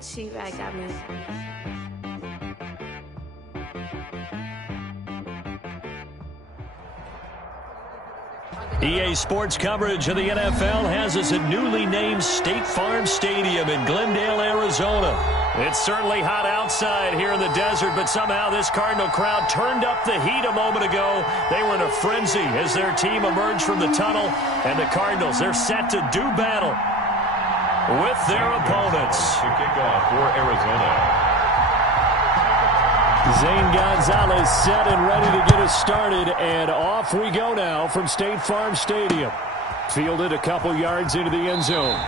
She-Rag got me. EA Sports coverage of the NFL has us at newly named State Farm Stadium in Glendale, Arizona. It's certainly hot outside here in the desert, but somehow this Cardinal crowd turned up the heat a moment ago. They were in a frenzy as their team emerged from the tunnel, and the Cardinals, they're set to do battle with their opponents. To kick off for Arizona. Zane Gonzalez set and ready to get us started, and off we go now from State Farm Stadium. Fielded a couple yards into the end zone.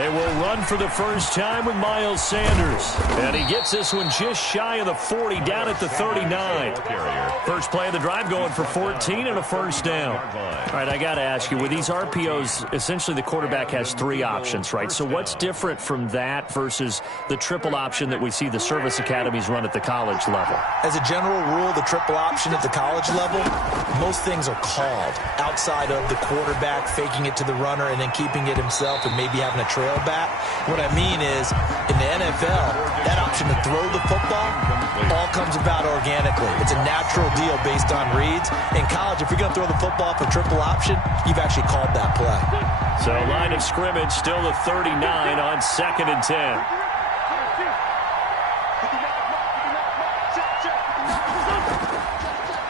They will run for the first time with Miles Sanders. And he gets this one just shy of the 40, down at the 39. First play of the drive going for 14 and a first down. All right, I got to ask you, with these RPOs, essentially the quarterback has three options, right? So what's different from that versus the triple option that we see the service academies run at the college level? As a general rule, the triple option at the college level, most things are called outside of the quarterback faking it to the runner and then keeping it himself and maybe having a trail back. What I mean is, in the NFL, that option to throw the football all comes about organically. It's a natural deal based on reads. In college, if you're going to throw the football for triple option, you've actually called that play. So line of scrimmage still the 39 on 2nd and 10.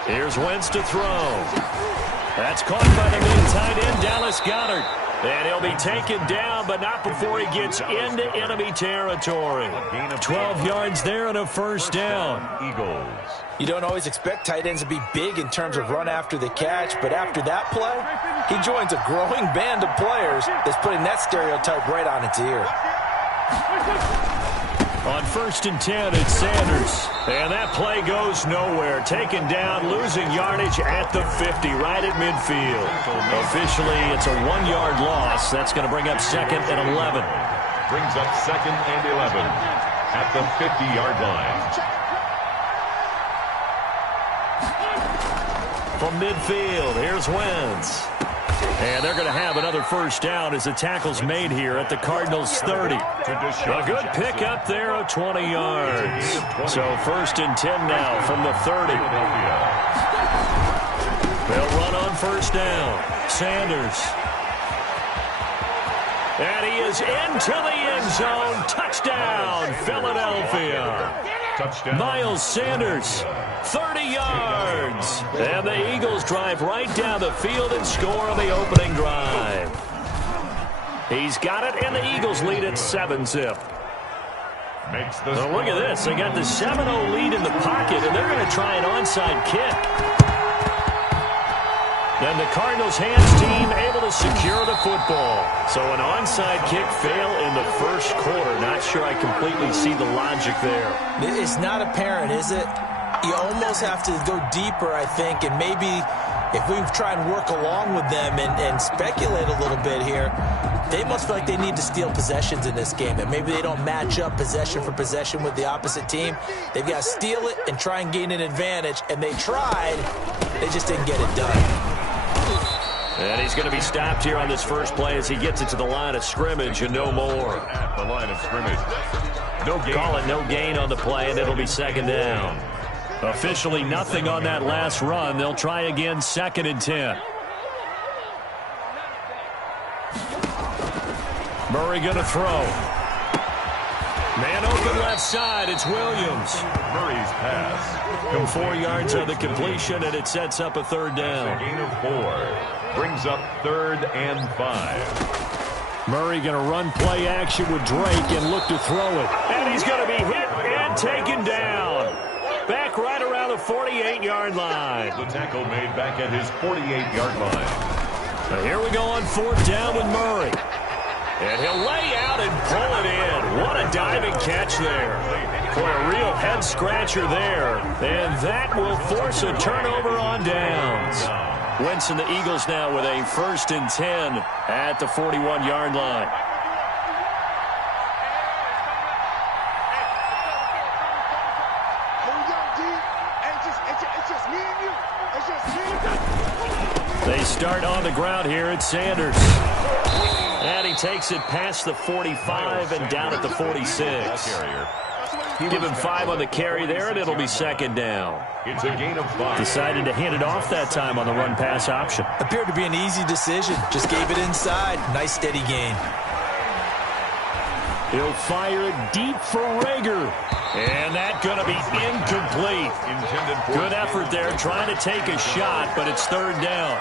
Here's Wentz to throw. That's caught by the mid-tight end, Dallas Goedert. And he'll be taken down, but not before he gets into enemy territory. 12 yards there and a first down. Eagles. You don't always expect tight ends to be big in terms of run after the catch, but after that play, he joins a growing band of players that's putting that stereotype right on its ear. On 1st and 10, it's Sanders. And that play goes nowhere. Taken down, losing yardage at the 50, right at midfield. Officially, it's a 1-yard loss. That's going to bring up 2nd and 11. Brings up 2nd and 11 at the 50-yard line. From midfield, here's Wentz. And they're going to have another first down as the tackle's made here at the Cardinals' 30. A good pickup there of 20 yards. So 1st and 10 now from the 30. They'll run on first down. Sanders. And he is into the end zone. Touchdown, Philadelphia. Touchdown. Miles Sanders, 30 yards. And the Eagles drive right down the field and score on the opening drive. He's got it, and the Eagles lead at 7-zip. So look at this. They got the 7-0 lead in the pocket, and they're going to try an onside kick. Then the Cardinals' hands team able to secure the football. So an onside kick fail in the first quarter. Not sure I completely see the logic there. It's not apparent, is it? You almost have to go deeper, I think, and maybe if we try and work along with them and speculate a little bit here, they must feel like they need to steal possessions in this game, and maybe they don't match up possession for possession with the opposite team. They've got to steal it and try and gain an advantage, and they tried. They just didn't get it done. And he's going to be stopped here on this first play as he gets it to the line of scrimmage and no more. At the line of scrimmage. No gain. Call it no gain on the play, and it'll be 2nd down. Officially nothing on that last run. They'll try again 2nd and 10. Murray going to throw. Man open left side. It's Williams. Murray's pass. 4 yards on the completion, and it sets up a 3rd down. A gain of 4. Brings up 3rd and 5. Murray going to run play action with Drake and look to throw it. And he's going to be hit and taken down. Back right around the 48-yard line. The tackle made back at his 48-yard line. Now here we go on 4th down with Murray. And he'll lay out and pull it in. What a diving catch there. For a real head-scratcher there. And that will force a turnover on downs. Wentz and the Eagles now with a 1st and 10 at the 41-yard line. They start on the ground here at Sanders. And he takes it past the 45 and down at the 46. Give him 5 on the carry there, and it'll be 2nd down. It's a gain of 5. Decided to hand it off that time on the run-pass option. Appeared to be an easy decision. Just gave it inside. Nice, steady gain. He'll fire it deep for Rager. And that's going to be incomplete. Good effort there, trying to take a shot, but it's 3rd down.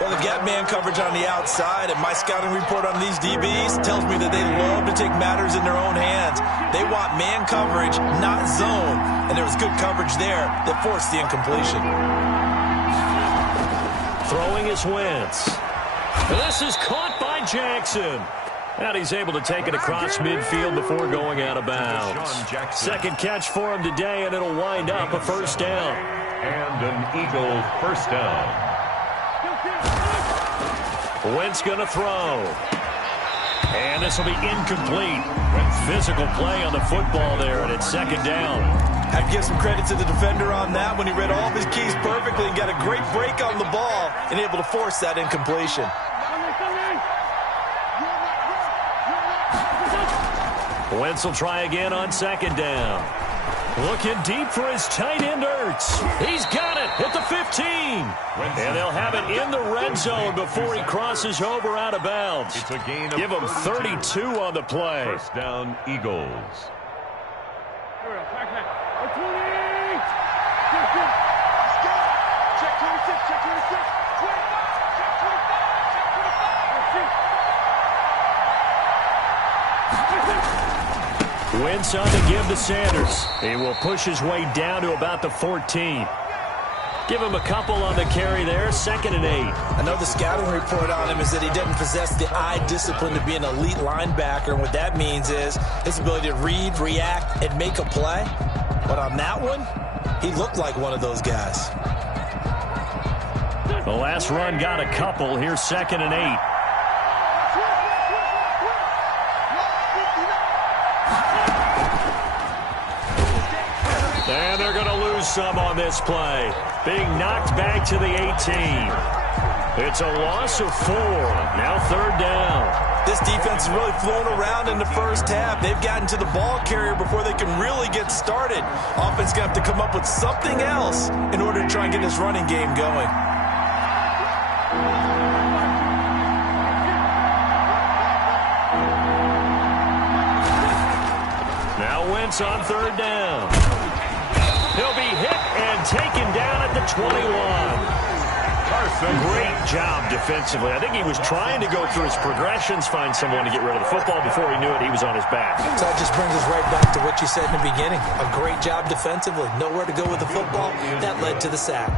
Well, they've got man coverage on the outside, and my scouting report on these DBs tells me that they love to take matters in their own hands. They want man coverage, not zone, and there was good coverage there that forced the incompletion. Throwing is Wentz. This is caught by Jackson. And he's able to take it across midfield before going out of bounds. 2nd catch for him today, and it'll wind up a 1st down. And an Eagle 1st down. Wentz going to throw. And this will be incomplete. Physical play on the football there, and it's 2nd down. I'd give some credit to the defender on that when he read all of his keys perfectly and got a great break on the ball and able to force that incompletion. Wentz will try again on 2nd down. Looking deep for his tight end, Ertz. He's got it at the 15. And they'll have it in the red zone before he crosses over out of bounds. It's a gain of Give him 32 on the play. 1st down, Eagles. Wentz on the give to Sanders. He will push his way down to about the 14. Give him a couple on the carry there, 2nd and 8. I know the scouting report on him is that he didn't possess the eye discipline to be an elite linebacker. And what that means is his ability to read, react, and make a play. But on that one, he looked like one of those guys. The last run got a couple. Here's 2nd and 8. And they're going to lose some on this play. Being knocked back to the 18. It's a loss of 4. Now 3rd down. This defense has really flown around in the first half. They've gotten to the ball carrier before they can really get started. Offense going to have to come up with something else in order to try and get this running game going. Now Wentz on 3rd down. He'll be hit and taken down at the 21. Great job defensively. I think he was trying to go through his progressions, find someone to get rid of the football. Before he knew it, he was on his back. So that just brings us right back to what you said in the beginning. A great job defensively. Nowhere to go with the football. That led to the sack.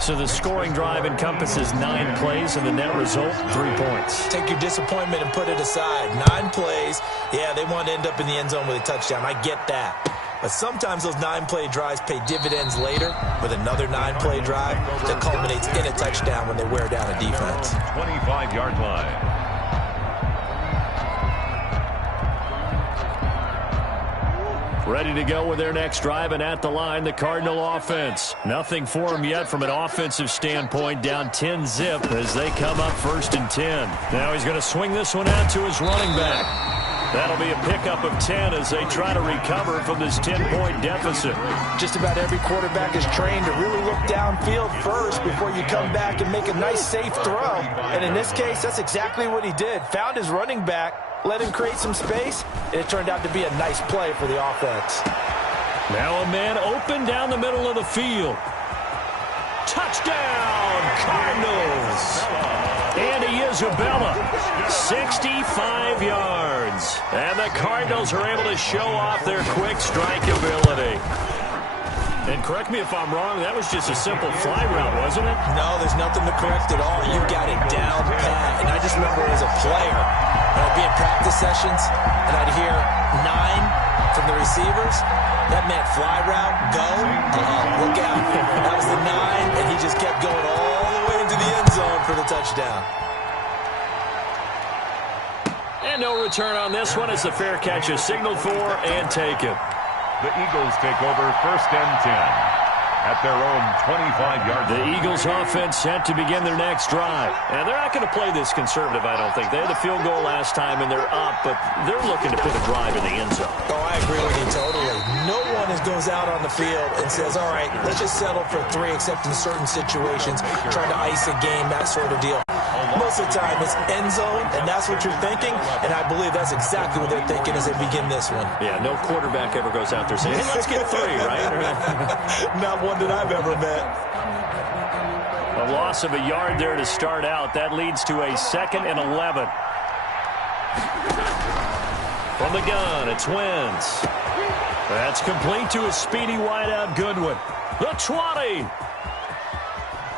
So the scoring drive encompasses 9 plays, and the net result, 3 points. Take your disappointment and put it aside. 9 plays. Yeah, they want to end up in the end zone with a touchdown. I get that. But sometimes those 9-play drives pay dividends later with another 9-play drive that culminates in a touchdown when they wear down a defense. 25-yard line. Ready to go with their next drive, and at the line, the Cardinal offense. Nothing for them yet from an offensive standpoint, down 10-zip as they come up 1st and 10. Now he's going to swing this one out to his running back. That'll be a pickup of 10 as they try to recover from this 10-point deficit. Just about every quarterback is trained to really look downfield first before you come back and make a nice, safe throw. And in this case, that's exactly what he did. Found his running back, let him create some space, and it turned out to be a nice play for the offense. Now a man open down the middle of the field. Touchdown, Cardinals! Andy Isabella, 65 yards. And the Cardinals are able to show off their quick strike ability. And correct me if I'm wrong, that was just a simple fly route, wasn't it? No, there's nothing to correct at all. You got it down pat. And I just remember as a player, when I'd be in practice sessions, and I'd hear 9 from the receivers. That meant fly route, go, look out. That was the 9, and he just kept going all the way into the end zone for the touchdown. And no return on this one as the fair catch is signaled for and taken. The Eagles take over 1st and 10 at their own 25-yard line. The Eagles offense set to begin their next drive. And they're not going to play this conservative, I don't think. They had the field goal last time, and they're up, but they're looking to put a drive in the end zone. Oh, I agree with you totally. No one goes out on the field and says, all right, let's just settle for 3, except in certain situations, trying to ice a game, that sort of deal. Most of the time, it's end zone, and that's what you're thinking, and I believe that's exactly what they're thinking as they begin this one. Yeah, no quarterback ever goes out there saying, hey, let's get 3, right? Not one that I've ever met. A loss of a yard there to start out. That leads to a 2nd and 11. From the gun, it's Wentz. That's complete to a speedy wideout Goodwin. The 20.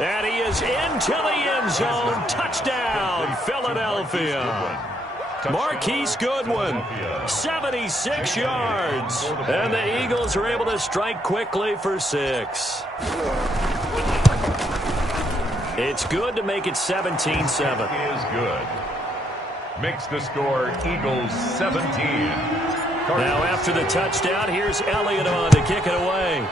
And he is into the end zone. Touchdown, Philadelphia. Marquise Goodwin, 76 yards. And the Eagles are able to strike quickly for 6. It's good to make it 17-7. Is good. Makes the score Eagles 17. Now after the touchdown, here's Elliott on to kick it away.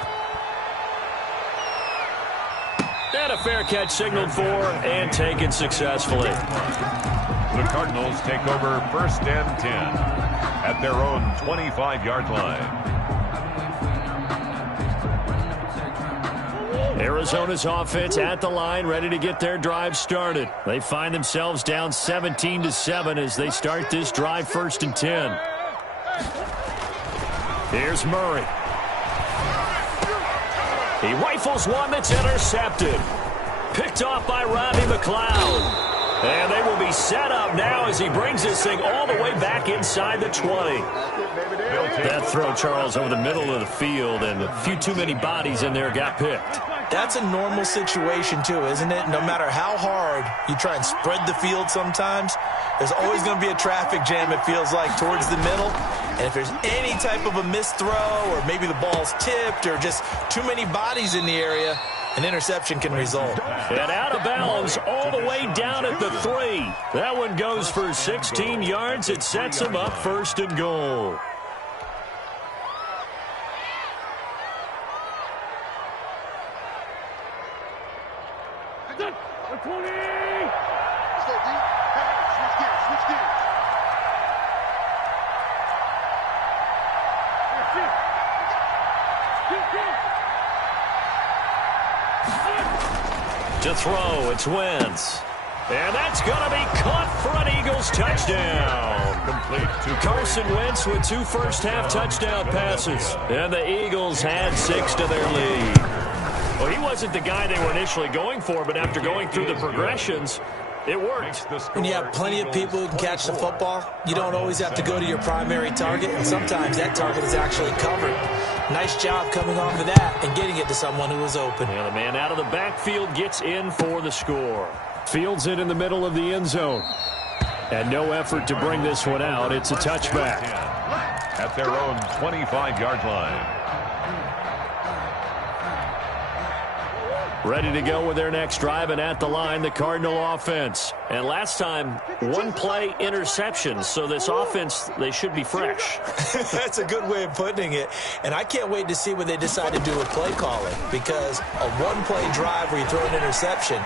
And a fair catch signaled for and taken successfully. The Cardinals take over 1st and 10 at their own 25-yard line. Arizona's offense at the line, ready to get their drive started. They find themselves down 17-7 as they start this drive 1st and 10. Here's Murray. He rifles one that's intercepted. Picked off by Rodney McLeod. And they will be set up now as he brings this thing all the way back inside the 20. That throw, Charles, over the middle of the field, and a few too many bodies in there got picked. That's a normal situation, too, isn't it? No matter how hard you try and spread the field sometimes, there's always going to be a traffic jam, it feels like, towards the middle. And if there's any type of a missed throw or maybe the ball's tipped or just too many bodies in the area, an interception can result. And out of bounds all the way down at the 3. That one goes for 16 yards. It sets him up 1st and goal. To throw, it's Wentz. And that's going to be caught for an Eagles touchdown. Complete to Carson Wentz with 2 first-half touchdown passes. And the Eagles had 6 to their lead. Well, he wasn't the guy they were initially going for, but after going through the progressions, it worked. When you have plenty of people who can catch the football, you don't always have to go to your primary target, and sometimes that target is actually covered. Nice job coming off of that and getting it to someone who was open. And the man out of the backfield gets in for the score. Fields it in the middle of the end zone. And no effort to bring this one out. It's a touchback. At their own 25-yard line. Ready to go with their next drive, and at the line, the Cardinal offense. And last time, 1-play interception, so this offense, they should be fresh. That's a good way of putting it. And I can't wait to see what they decide to do with play calling, because a 1-play drive where you throw an interception,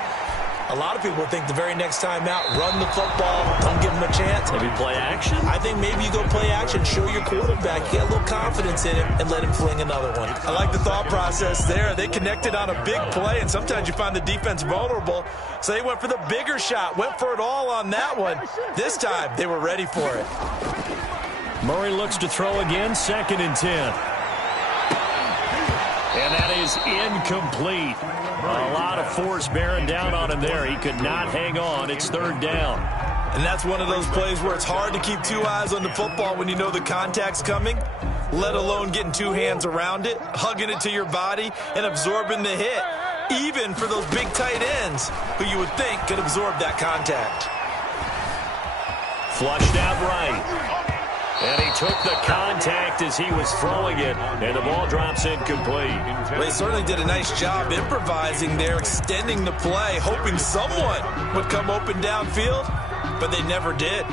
a lot of people think the very next time out, run the football, don't give them a chance. Maybe play action? I think maybe you go play action, show your quarterback, get a little confidence in him, and let him fling another one. I like the thought process there. They connected on a big play, and sometimes you find the defense vulnerable, so they went for the bigger shot, went for it all on that one. This time, they were ready for it. Murray looks to throw again, 2nd and 10. And that is incomplete. A lot of force bearing down on him there. He could not hang on. It's 3rd down. And that's one of those plays where it's hard to keep 2 eyes on the football when you know the contact's coming, let alone getting 2 hands around it, hugging it to your body, and absorbing the hit, even for those big tight ends who you would think could absorb that contact. Flushed out right. And he took the contact as he was throwing it, and the ball drops incomplete. Well, they certainly did a nice job improvising there, extending the play, hoping someone would come open downfield, but they never did.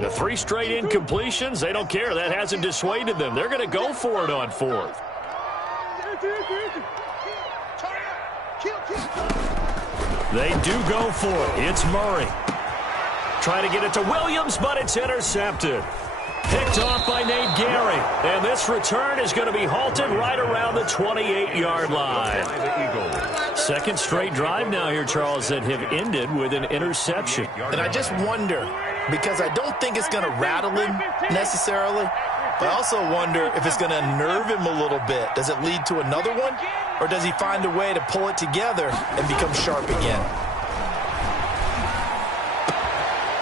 The 3 straight incompletions, they don't care. That hasn't dissuaded them. They're going to go for it on 4th. They do go for it. It's Murray. Trying to get it to Williams, but it's intercepted. Picked off by Nate Gary. And this return is going to be halted right around the 28-yard line. 2nd straight drive now here, Charles, that have ended with an interception. And I just wonder, because I don't think it's going to rattle him necessarily, but I also wonder if it's going to unnerve him a little bit. Does it lead to another one, or does he find a way to pull it together and become sharp again?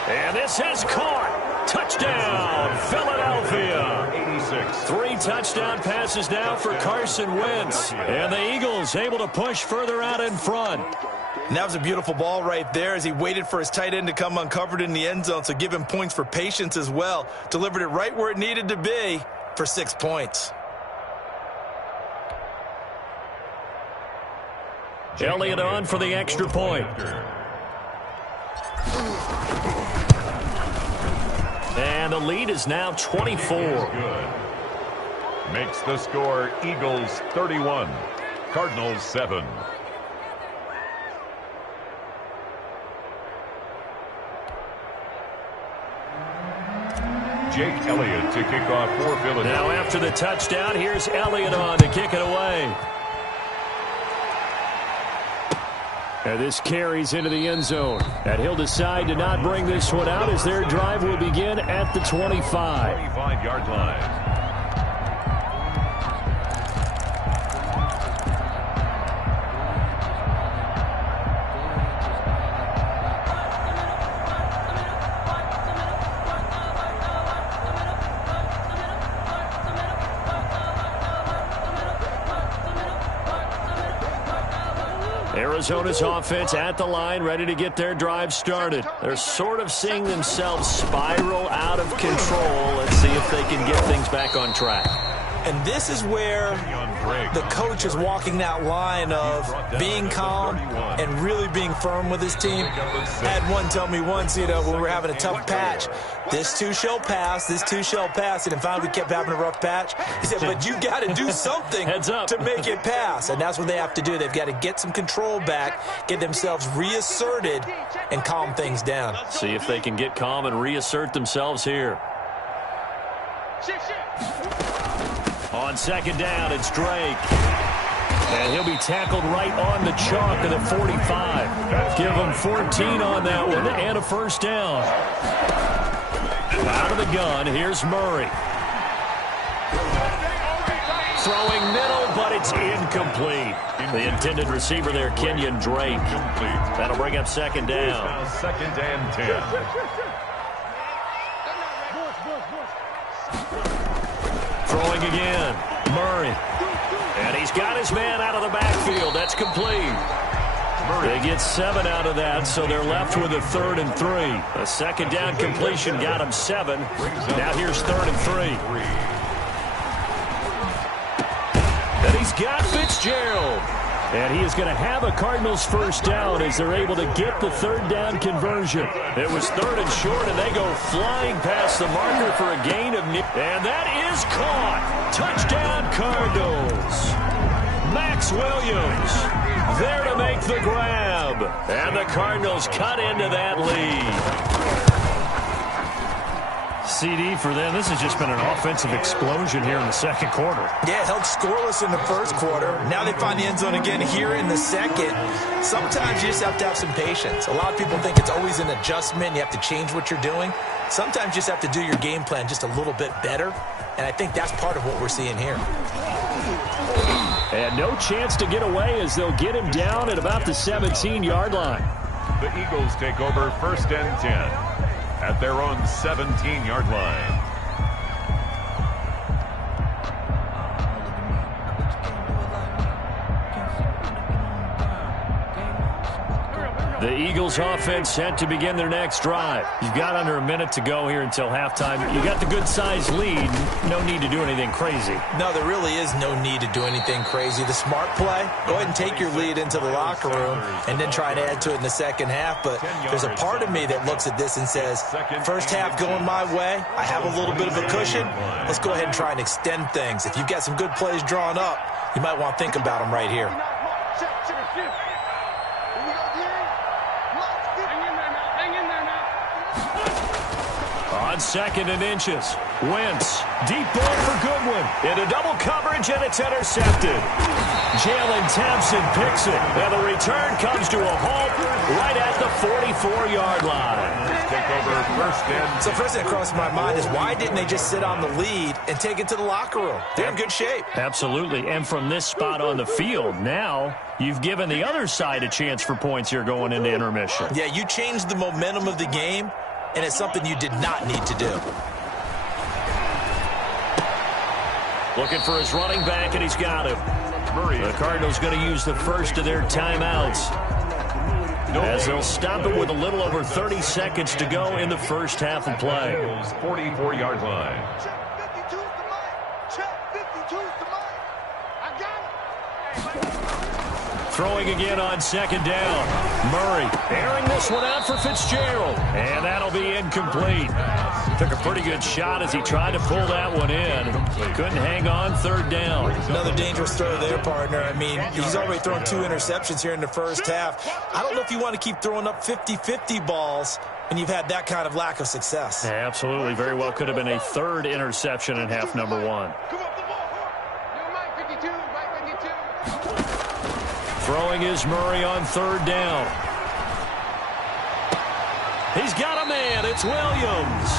And this is caught. Touchdown, Philadelphia. 86. 3 touchdown passes now for Carson Wentz. And the Eagles able to push further out in front. And that was a beautiful ball right there as he waited for his tight end to come uncovered in the end zone, so give him points for patience as well. Delivered it right where it needed to be for 6 points. Elliott on for the extra point. And the lead is now 24. Good. Makes the score Eagles 31, Cardinals 7. Jake Elliott to kick off for Philadelphia. Now after the touchdown, here's Elliott on to kick it away. And this carries into the end zone. And he'll decide to not bring this one out as their drive will begin at the 25. 25-yard line. Arizona's offense at the line, ready to get their drive started. They're sort of seeing themselves spiral out of control. Let's see if they can get things back on track. And this is where the coach is walking that line of being calm and really being firm with his team. Had one tell me once, when we were having a tough patch, this too shall pass, this too shall pass. And finally we kept having a rough patch. He said, but you got to do something to make it pass. And that's what they have to do. They've got to get some control back, get themselves reasserted, and calm things down. See if they can get calm and reassert themselves here. On second down, it's Drake. And he'll be tackled right on the chalk of the 45. Give him 14 on that one and a first down. Out of the gun, here's Murray. Throwing middle, but it's incomplete. The intended receiver there, Kenyon Drake. That'll bring up second down. Second and 10. Throwing again, Murray. And he's got his man out of the backfield. That's complete. They get 7 out of that, so they're left with a 3rd and 3. A second down completion got him 7. Now here's 3rd and 3. And he's got Fitzgerald. And he is going to have a Cardinals first down as they're able to get the 3rd down conversion. It was 3rd and short, and they go flying past the marker for a gain of... And that is caught. Touchdown, Cardinals. Max Williams there to make the grab. And the Cardinals cut into that lead. CD for them. This has just been an offensive explosion here in the second quarter. Yeah, held scoreless in the first quarter. Now they find the end zone again here in the second. Sometimes you just have to have some patience. A lot of people think it's always an adjustment. You have to change what you're doing. Sometimes you just have to do your game plan just a little bit better. And I think that's part of what we're seeing here. And no chance to get away as they'll get him down at about the 17-yard line. The Eagles take over 1st and 10. At their own 17-yard line. The Eagles offense set to begin their next drive. You've got under a minute to go here until halftime. You got the good-sized lead. No need to do anything crazy. No, there really is no need to do anything crazy. The smart play, go ahead and take your lead into the locker room and then try to add to it in the second half. But there's a part of me that looks at this and says, first half going my way, I have a little bit of a cushion. Let's go ahead and try and extend things. If you've got some good plays drawn up, you might want to think about them right here. On 2nd and inches, Wentz, deep ball for Goodwin, into double coverage, and it's intercepted. Jalen Thompson picks it, and the return comes to a halt right at the 44-yard line. Take over 1st and... So first thing that crossed my mind is why didn't they just sit on the lead and take it to the locker room? They're in good shape. Absolutely, and from this spot on the field, now you've given the other side a chance for points here going into intermission. Yeah, you changed the momentum of the game, and it's something you did not need to do. Looking for his running back, and he's got him. The Cardinals going to use the first of their timeouts as they'll stop it with a little over 30 seconds to go in the first half of play. 44-yard line. Throwing again on second down. Murray airing this one out for Fitzgerald. And that'll be incomplete. Took a pretty good shot as he tried to pull that one in. Couldn't hang on, 3rd down. Another dangerous throw there, partner. I mean, he's already thrown 2 interceptions here in the first half. I don't know if you want to keep throwing up 50-50 balls when you've had that kind of lack of success. Yeah, absolutely. Very well could have been a 3rd interception in half number 1. Throwing is Murray on third down. He's got a man. It's Williams.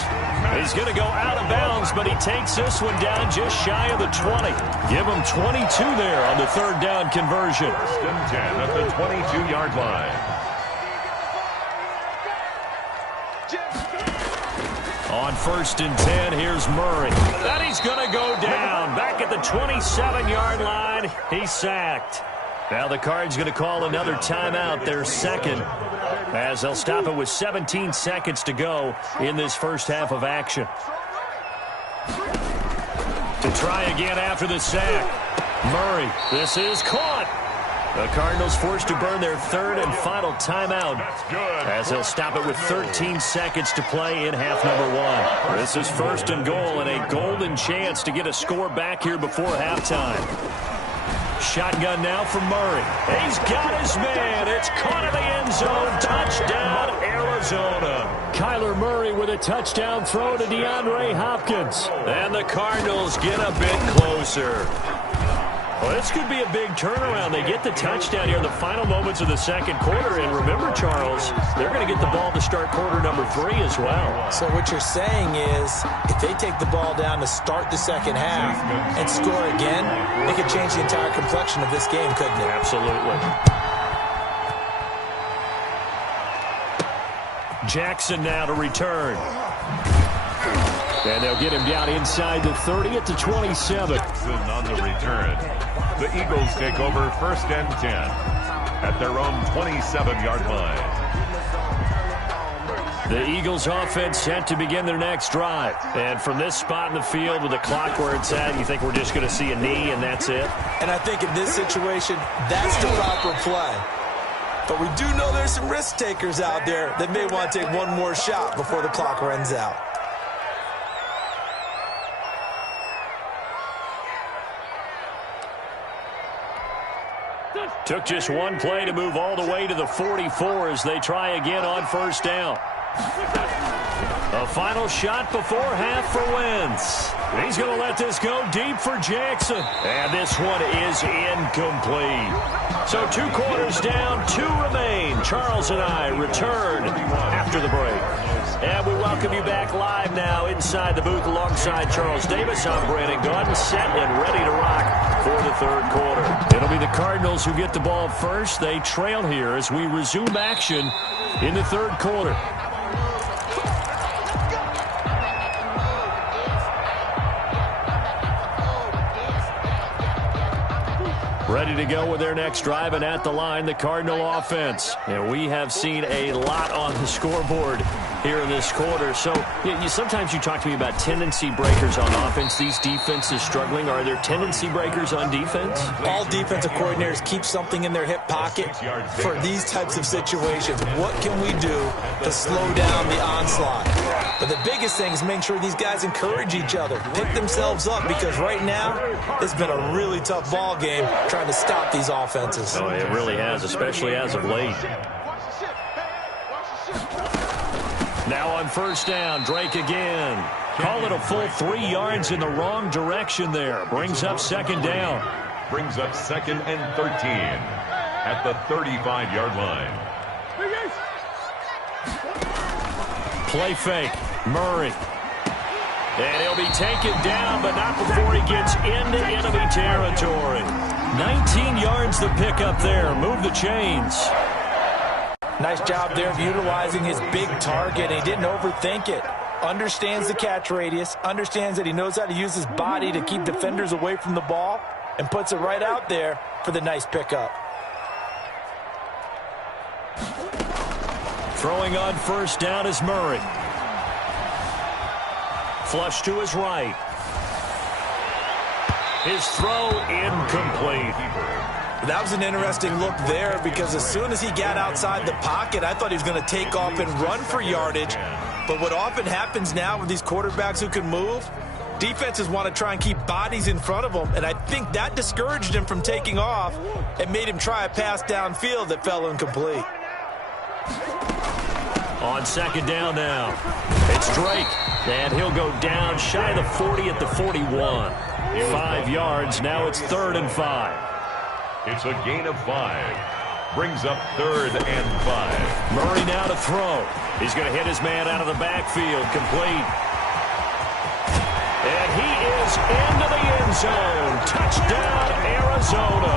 He's going to go out of bounds, but he takes this one down just shy of the 20. Give him 22 there on the third down conversion. 1st and 10 at the 22-yard line. On 1st and 10, here's Murray. And he's going to go down. Back at the 27-yard line, he's sacked. Now the Cards going to call another timeout, their second, as they'll stop it with 17 seconds to go in this first half of action. To try again after the sack. Murray, this is caught. The Cardinals forced to burn their third and final timeout as they'll stop it with 13 seconds to play in half number 1. This is 1st and goal and a golden chance to get a score back here before halftime. Shotgun now from Murray. He's got his man. It's caught in the end zone. Touchdown, Arizona. Kyler Murray with a touchdown throw to DeAndre Hopkins. And the Cardinals get a bit closer. Well, this could be a big turnaround. They get the touchdown here in the final moments of the second quarter. And remember, Charles, they're going to get the ball to start quarter number 3 as well. So what you're saying is if they take the ball down to start the second half and score again, it could change the entire complexion of this game, couldn't it? Absolutely. Jackson now to return. And they'll get him down inside the 30 at the 27. Jackson on the return. The Eagles take over 1st and 10 at their own 27-yard line. The Eagles offense set to begin their next drive. And from this spot in the field with the clock where it's at, you think we're just going to see a knee and that's it? And I think in this situation, that's the proper play. But we do know there's some risk takers out there that may want to take one more shot before the clock runs out. Took just one play to move all the way to the 44 as they try again on 1st down. A final shot before half for Wentz. He's going to let this go deep for Jackson. And this one is incomplete. So 2 quarters down, 2 remain. Charles and I return after the break. And we welcome you back live now inside the booth alongside Charles Davis. I'm Brandon Gaudin, set and ready to rock for the third quarter. It'll be the Cardinals who get the ball first. They trail here as we resume action in the third quarter. Ready to go with their next drive, and at the line, the Cardinal offense. And we have seen a lot on the scoreboard here in this quarter. So sometimes you talk to me about tendency breakers on offense. These defenses struggling. Are there tendency breakers on defense? All defensive coordinators keep something in their hip pocket for these types of situations. What can we do to slow down the onslaught? But the biggest thing is making sure these guys encourage each other, pick themselves up, because right now it's been a really tough ball game trying to stop these offenses. Oh, it really has, especially as of late. Now on 1st down, Drake again. Call it a full 3 yards in the wrong direction there. Brings up 2nd down. Brings up 2nd and 13 at the 35-yard line. Play fake. Murray. And he'll be taken down, but not before he gets into enemy territory. 19 yards the pickup there. Move the chains. Nice job there of utilizing his big target. He didn't overthink it. Understands the catch radius. Understands that he knows how to use his body to keep defenders away from the ball. And puts it right out there for the nice pickup. Throwing on 1st down is Murray. Flush to his right. His throw incomplete. That was an interesting look there, because as soon as he got outside the pocket, I thought he was going to take off and run for yardage. But what often happens now with these quarterbacks who can move, defenses want to try and keep bodies in front of them, and I think that discouraged him from taking off and made him try a pass downfield that fell incomplete. On 2nd down now, it's Drake, and he'll go down shy of the 40 at the 41. 5 yards, now it's 3rd and 5. It's a gain of 5. Brings up 3rd and 5. Murray now to throw. He's going to hit his man out of the backfield. Complete. And he is into the end zone. Touchdown, Arizona.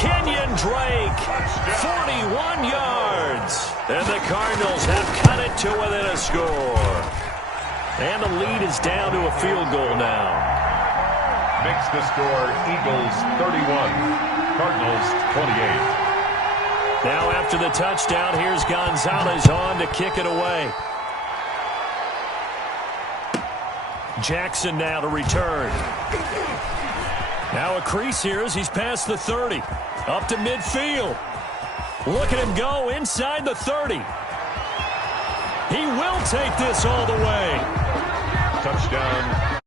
Kenyon Drake, 41 yards. And the Cardinals have cut it to within a score. And the lead is down to a field goal now. Makes the score Eagles 31, Cardinals 28. Now after the touchdown, here's Gonzalez on to kick it away. Jackson now to return. Now a crease here as he's past the 30. Up to midfield. Look at him go inside the 30. He will take this all the way. Touchdown.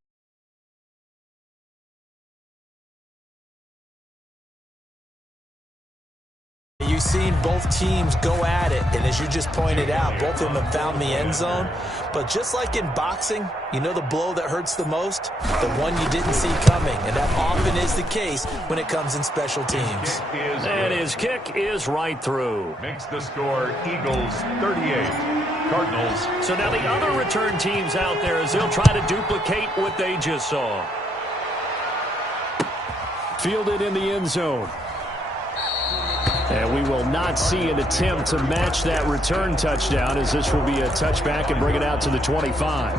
You've seen both teams go at it, and as you just pointed out, both of them have found the end zone. But just like in boxing, you know the blow that hurts the most? The one you didn't see coming, and that often is the case when it comes in special teams. And his kick is right through. Makes the score Eagles 38, Cardinals. So now the other return teams out there as they'll try to duplicate what they just saw. Fielded in the end zone. And we will not see an attempt to match that return touchdown as this will be a touchback and bring it out to the 25.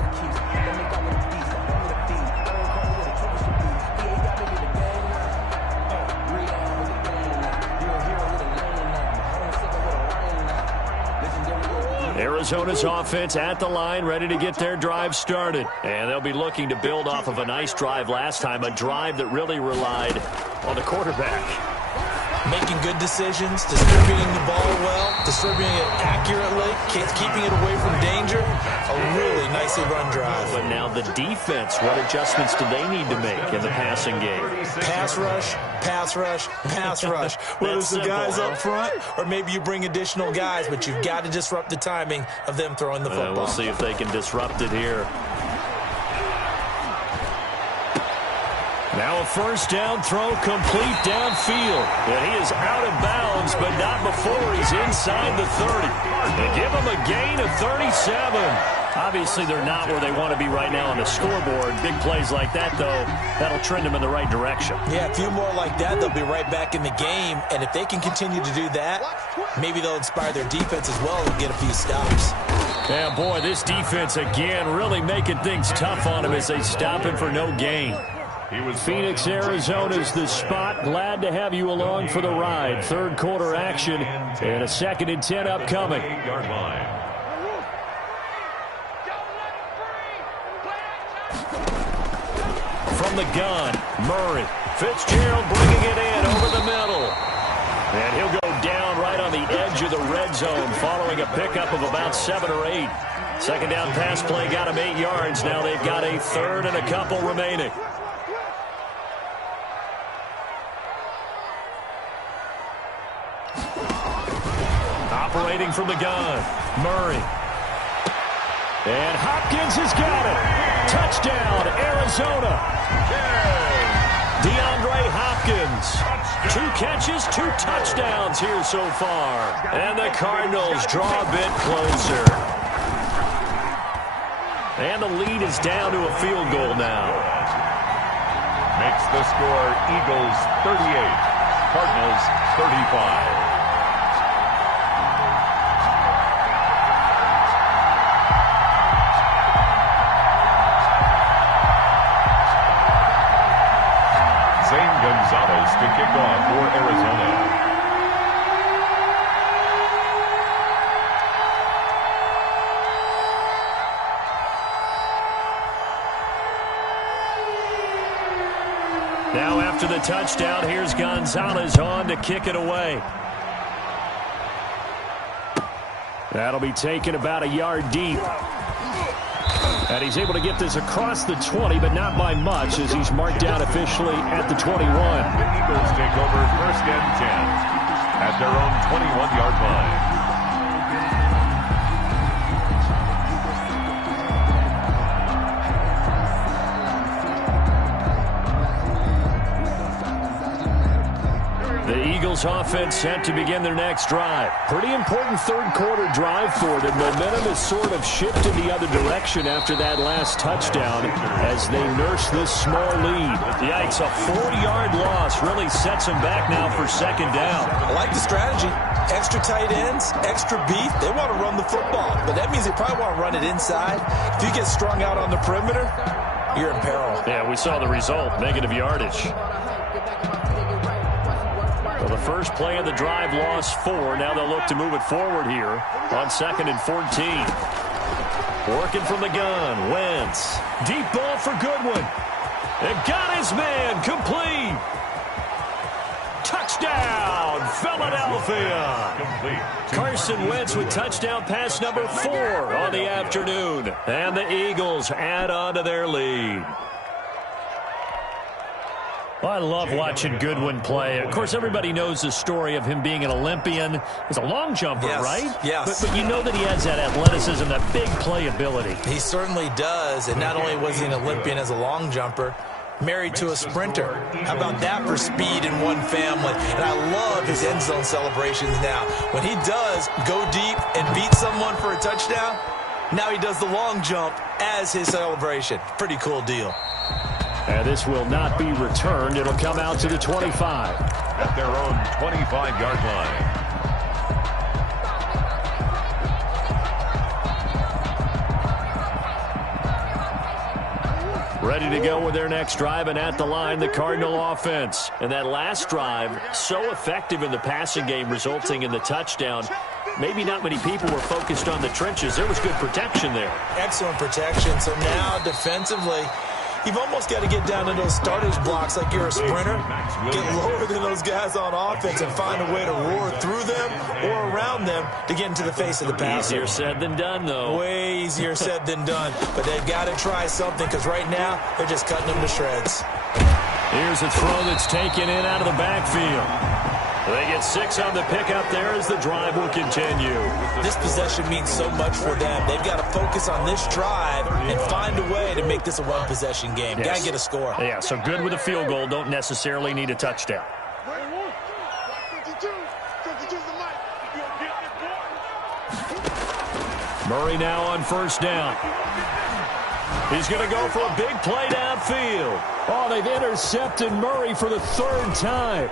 Arizona's offense at the line, ready to get their drive started. And they'll be looking to build off of a nice drive last time, a drive that really relied on the quarterback. Making good decisions, distributing the ball well, distributing it accurately, keeping it away from danger. A really nicely run drive. But now the defense, what adjustments do they need to make in the passing game? Pass rush, pass rush, pass rush. Whether it's the guys up front or maybe you bring additional guys, but you've got to disrupt the timing of them throwing the football. We'll see if they can disrupt it here. Now a first down throw complete downfield. And he is out of bounds, but not before he's inside the 30. They give him a gain of 37. Obviously, they're not where they want to be right now on the scoreboard. Big plays like that, though, that'll trend them in the right direction. Yeah, a few more like that, they'll be right back in the game. And if they can continue to do that, maybe they'll inspire their defense as well and get a few stops. Yeah, boy, this defense, again, really making things tough on him as they stop him for no gain. Phoenix, Arizona's the spot. Glad to have you along for the ride. Third quarter action and a 2nd and 10 upcoming. From the gun, Murray. Fitzgerald bringing it in over the middle. And he'll go down right on the edge of the red zone following a pickup of about 7 or 8. Second down pass play got him 8 yards. Now they've got a third and a couple remaining. Operating from the gun, Murray. And Hopkins has got it. Touchdown, Arizona. DeAndre Hopkins. 2 catches, 2 touchdowns here so far. And the Cardinals draw a bit closer. And the lead is down to a field goal now. Makes the score Eagles 38, Cardinals 35. Gonzalez to kick off for Arizona. Now after the touchdown, here's Gonzalez on to kick it away. That'll be taken about a yard deep. And he's able to get this across the 20, but not by much, as he's marked down officially at the 21. The Eagles take over 1st and 10 at their own 21-yard line. Eagles offense set to begin their next drive. Pretty important third-quarter drive for them. Momentum has sort of shifted the other direction after that last touchdown as they nurse this small lead. Yikes, a 40-yard loss really sets them back now for second down. I like the strategy. Extra tight ends, extra beef. They want to run the football, but that means they probably want to run it inside. If you get strung out on the perimeter, you're in peril. Yeah, we saw the result, negative yardage. Well, the first play of the drive lost 4. Now they'll look to move it forward here on 2nd and 14. Working from the gun, Wentz. Deep ball for Goodwin. And got his man, complete. Touchdown, Philadelphia. Carson Wentz with touchdown pass number 4 on the afternoon. And the Eagles add on to their lead. Well, I love watching Goodwin play. Of course, everybody knows the story of him being an Olympian. He's a long jumper, right? Yes. But you know that he has that athleticism, that big playability. He certainly does. And not only was he an Olympian as a long jumper, married to a sprinter. How about that for speed in one family? And I love his end zone celebrations now. When he does go deep and beat someone for a touchdown, now he does the long jump as his celebration. Pretty cool deal. And this will not be returned. It'll come out to the 25. At their own 25-yard line. Ready to go with their next drive, and at the line, the Cardinal offense. And that last drive, so effective in the passing game, resulting in the touchdown. Maybe not many people were focused on the trenches. There was good protection there. Excellent protection. So now, defensively, you've almost got to get down to those starters blocks like you're a sprinter. Get lower than those guys on offense and find a way to roar through them or around them to get into the face of the passer. Easier said than done, though. Way easier said than done. But they've got to try something because right now they're just cutting them to shreds. Here's a throw that's taken in out of the backfield. They get 6 on the pickup there as the drive will continue. This possession means so much for them. They've got to focus on this drive and find a way to make this a one-possession game. Yes. Got to get a score. Yeah, so good with a field goal. Don't necessarily need a touchdown. Murray now on first down. He's going to go for a big play downfield. Oh, they've intercepted Murray for the 3rd time.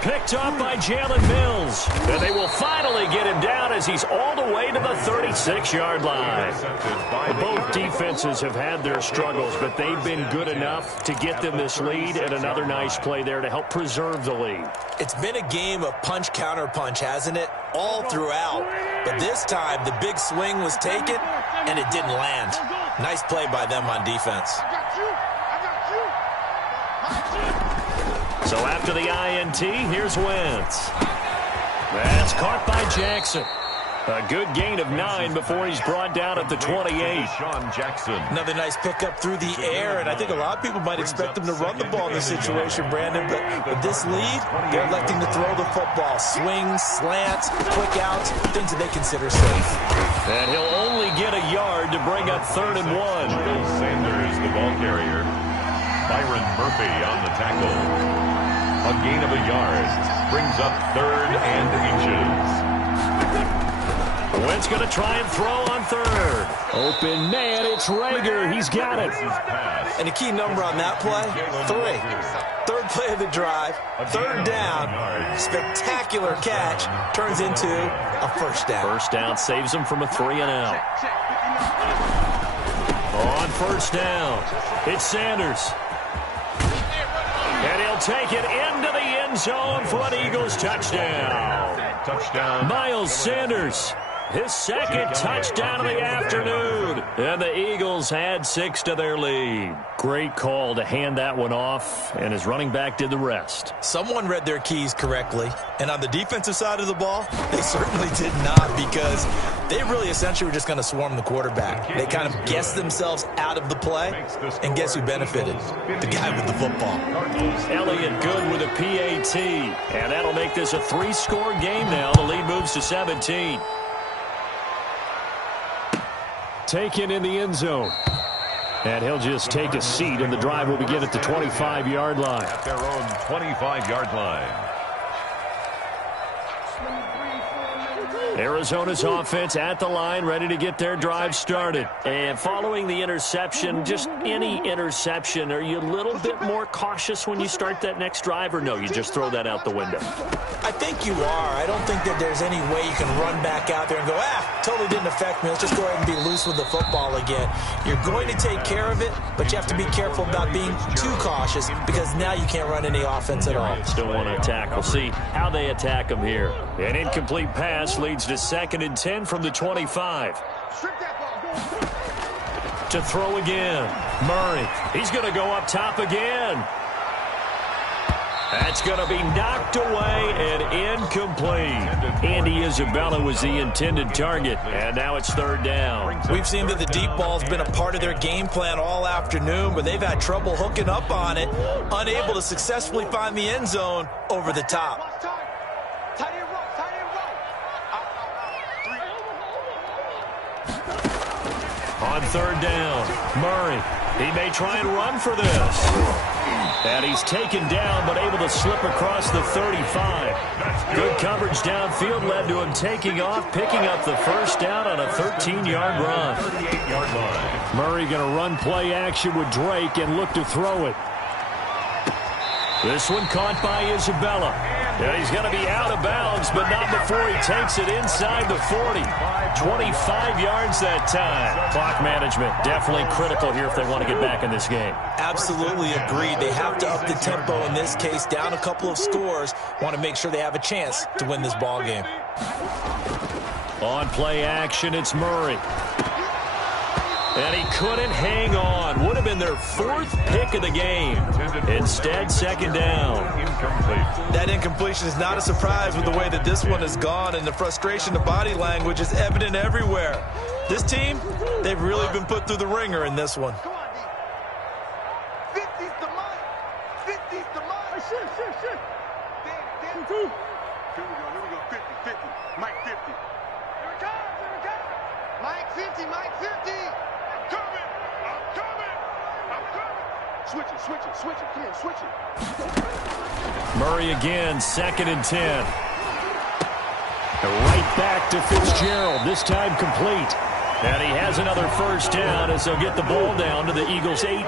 Picked up by Jalen Mills. And they will finally get him down as he's all the way to the 36-yard line. Both defenses have had their struggles, but they've been good enough to get them this lead, and another nice play there to help preserve the lead. It's been a game of punch-counter-punch, hasn't it? All throughout. But this time, the big swing was taken, and it didn't land. Nice play by them on defense. So after the INT, here's Wentz. That's caught by Jackson. A good gain of 9 before he's brought down at the 28. Sean Jackson. Another nice pickup through the air, and I think a lot of people might expect them to run the ball in this situation, Brandon, but with this lead, they're electing to throw the football. Swings, slants, quick outs, things that they consider safe. And he'll only get a yard to bring up 3rd and 1. Will Sanders, the ball carrier. Byron Murphy on the tackle. A gain of a yard brings up 3rd and inches. Wentz going to try and throw on 3rd. Open man, it's Rager. He's got it. And a key number on that play, 3. 3rd play of the drive, 3rd down. Spectacular catch turns into a 1st down. 1st down saves him from a 3 and out. On 1st down, it's Sanders. And he'll take it into the end zone for an Eagles touchdown. Touchdown. Miles Sanders, his 2nd touchdown of the afternoon. And the Eagles add 6 to their lead. Great call to hand that one off, and his running back did the rest. Someone read their keys correctly, and on the defensive side of the ball, they certainly did not, because they really essentially were just going to swarm the quarterback. They kind of guessed themselves out of the play, and guess who benefited? The guy with the football. Elliott good with a PAT, and that'll make this a 3-score game now. The lead moves to 17. Taken in the end zone. And he'll just take a seat, and the drive will begin at the 25-yard line. At their own 25-yard line. Arizona's offense at the line, ready to get their drive started. And following the interception, just any interception, are you a little bit more cautious when you start that next drive, or no, you just throw that out the window? I think you are. I don't think that there's any way you can run back out there and go, totally didn't affect me. Let's just go ahead and be loose with the football again. You're going to take care of it, but you have to be careful about being too cautious because now you can't run any offense at all. Still want to attack. We'll see how they attack them here. An incomplete pass leads to 2nd and 10 from the 25. To throw again. Murray. He's going to go up top again. That's going to be knocked away and incomplete. Andy Isabella was the intended target, and now it's 3rd down. We've seen that the deep ball's been a part of their game plan all afternoon, but they've had trouble hooking up on it, unable to successfully find the end zone over the top. On 3rd down, Murray. He may try and run for this. And he's taken down, but able to slip across the 35. Good coverage downfield led to him taking off, picking up the 1st down on a 13-yard run. 38-yard line. Murray going to run play action with Drake and look to throw it. This one caught by Isabella. And he's going to be out of bounds, but not before he takes it inside the 40. 25 yards that time. Clock management definitely critical here if they want to get back in this game. Absolutely agreed. They have to up the tempo in this case, down a couple of scores. Want to make sure they have a chance to win this ball game. On play action, it's Murray. And he couldn't hang on. Would have been their 4th pick of the game. Instead, 2nd down. That incompletion is not a surprise with the way that this one has gone, and the frustration, the body language is evident everywhere. This team, they've really been put through the ringer in this one. Come on, D. 50's the mic. 50's the mic. Shit. Dan. Here we go. 50. Mike 50. Here it comes. Mike 50. Switch it. Come on, switch it. Murray again, 2nd and 10. Right back to Fitzgerald, this time complete. And he has another 1st down as they'll get the ball down to the Eagles' 18.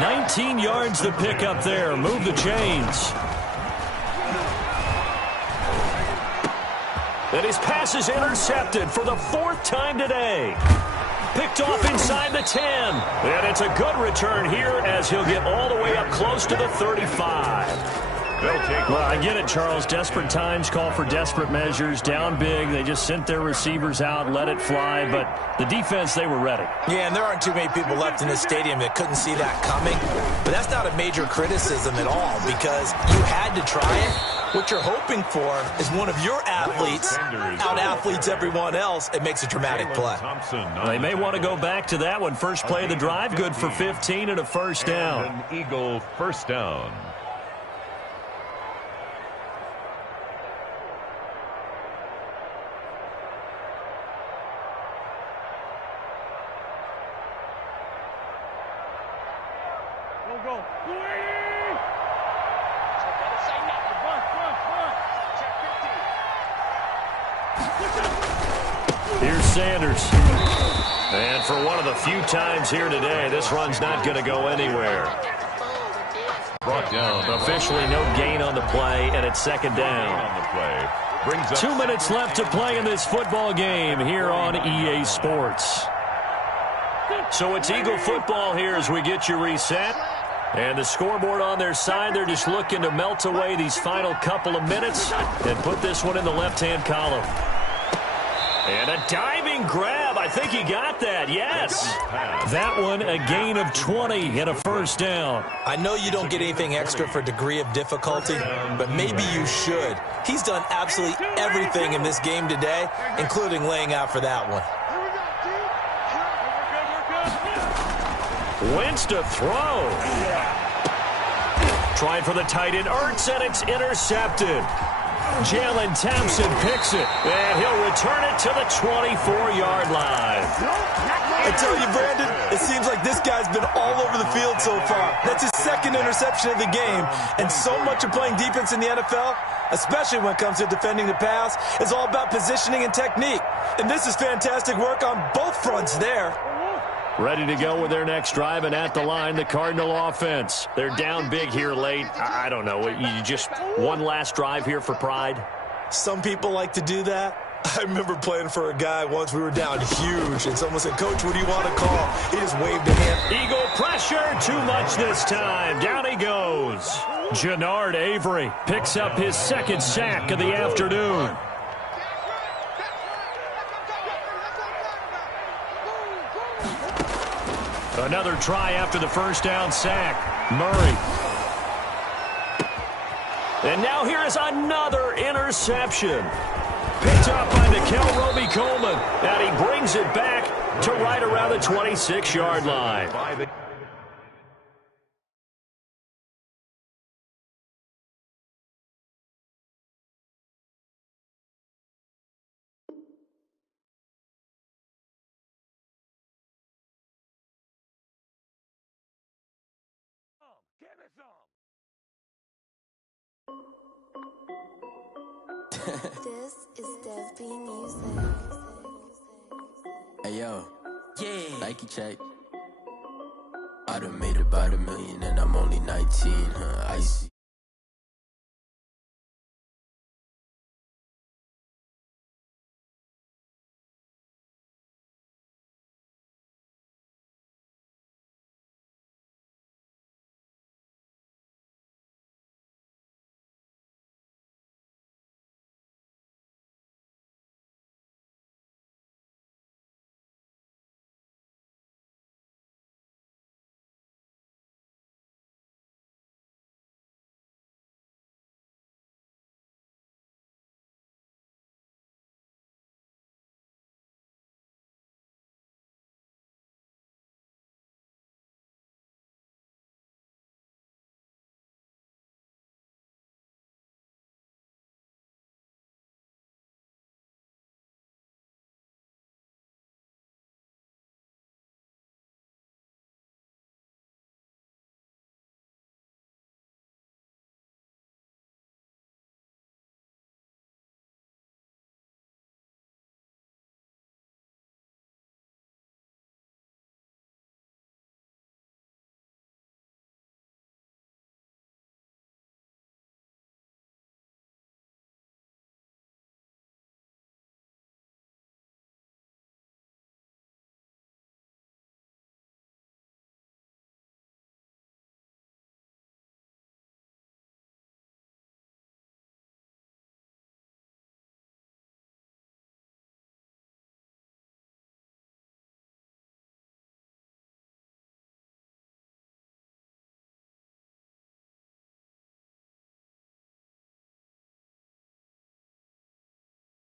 19 yards to pick up there. Move the chains. And his pass is intercepted for the 4th time today. Picked off inside the 10. And it's a good return here as he'll get all the way up close to the 35. Well, I get it, Charles. Desperate times call for desperate measures. Down big. They just sent their receivers out, let it fly. But the defense, they were ready. Yeah, and there aren't too many people left in this stadium that couldn't see that coming. But that's not a major criticism at all because you had to try it. What you're hoping for is one of your athletes out-athletes everyone else. It makes a dramatic play. They may want to go back to that one. First play of the drive, good for 15 and a 1st down. An Eagle 1st down. Go. Here's Sanders. And for one of the few times here today, this run's not going to go anywhere. Brought down. Officially no gain on the play, and it's 2nd down. 2 minutes left to play in this football game here on EA Sports. So it's Eagle football here as we get you reset. And the scoreboard on their side, they're just looking to melt away these final couple of minutes and put this one in the left-hand column. And a diving grab. I think he got that. Yes. That one, a gain of 20 and a 1st down. I know you don't get anything extra for degree of difficulty, but maybe you should. He's done absolutely everything in this game today, including laying out for that one. Wentz to throw. Trying for the tight end, Ertz, and it's intercepted. Jalen Thompson picks it, and he'll return it to the 24-yard line. I tell you, Brandon, it seems like this guy's been all over the field so far. That's his second interception of the game, and so much of playing defense in the NFL, especially when it comes to defending the pass, is all about positioning and technique. And this is fantastic work on both fronts there. Ready to go with their next drive, and at the line, the Cardinal offense. They're down big here late. I don't know. You just one last drive here for pride? Some people like to do that. I remember playing for a guy once. We were down huge, and someone said, "Coach, what do you want to call?" He just waved a hand. Eagle pressure, too much this time. Down he goes. Jannard Avery picks up his second sack of the afternoon. Another try after the first down sack. Murray. And now here is another interception. Picked up by Nikel Roby-Coleman. And he brings it back to right around the 26-yard line. This is Dev B Music. Hey yo, yeah, Nike check. I done made about $1 million and I'm only 19, huh? Icy.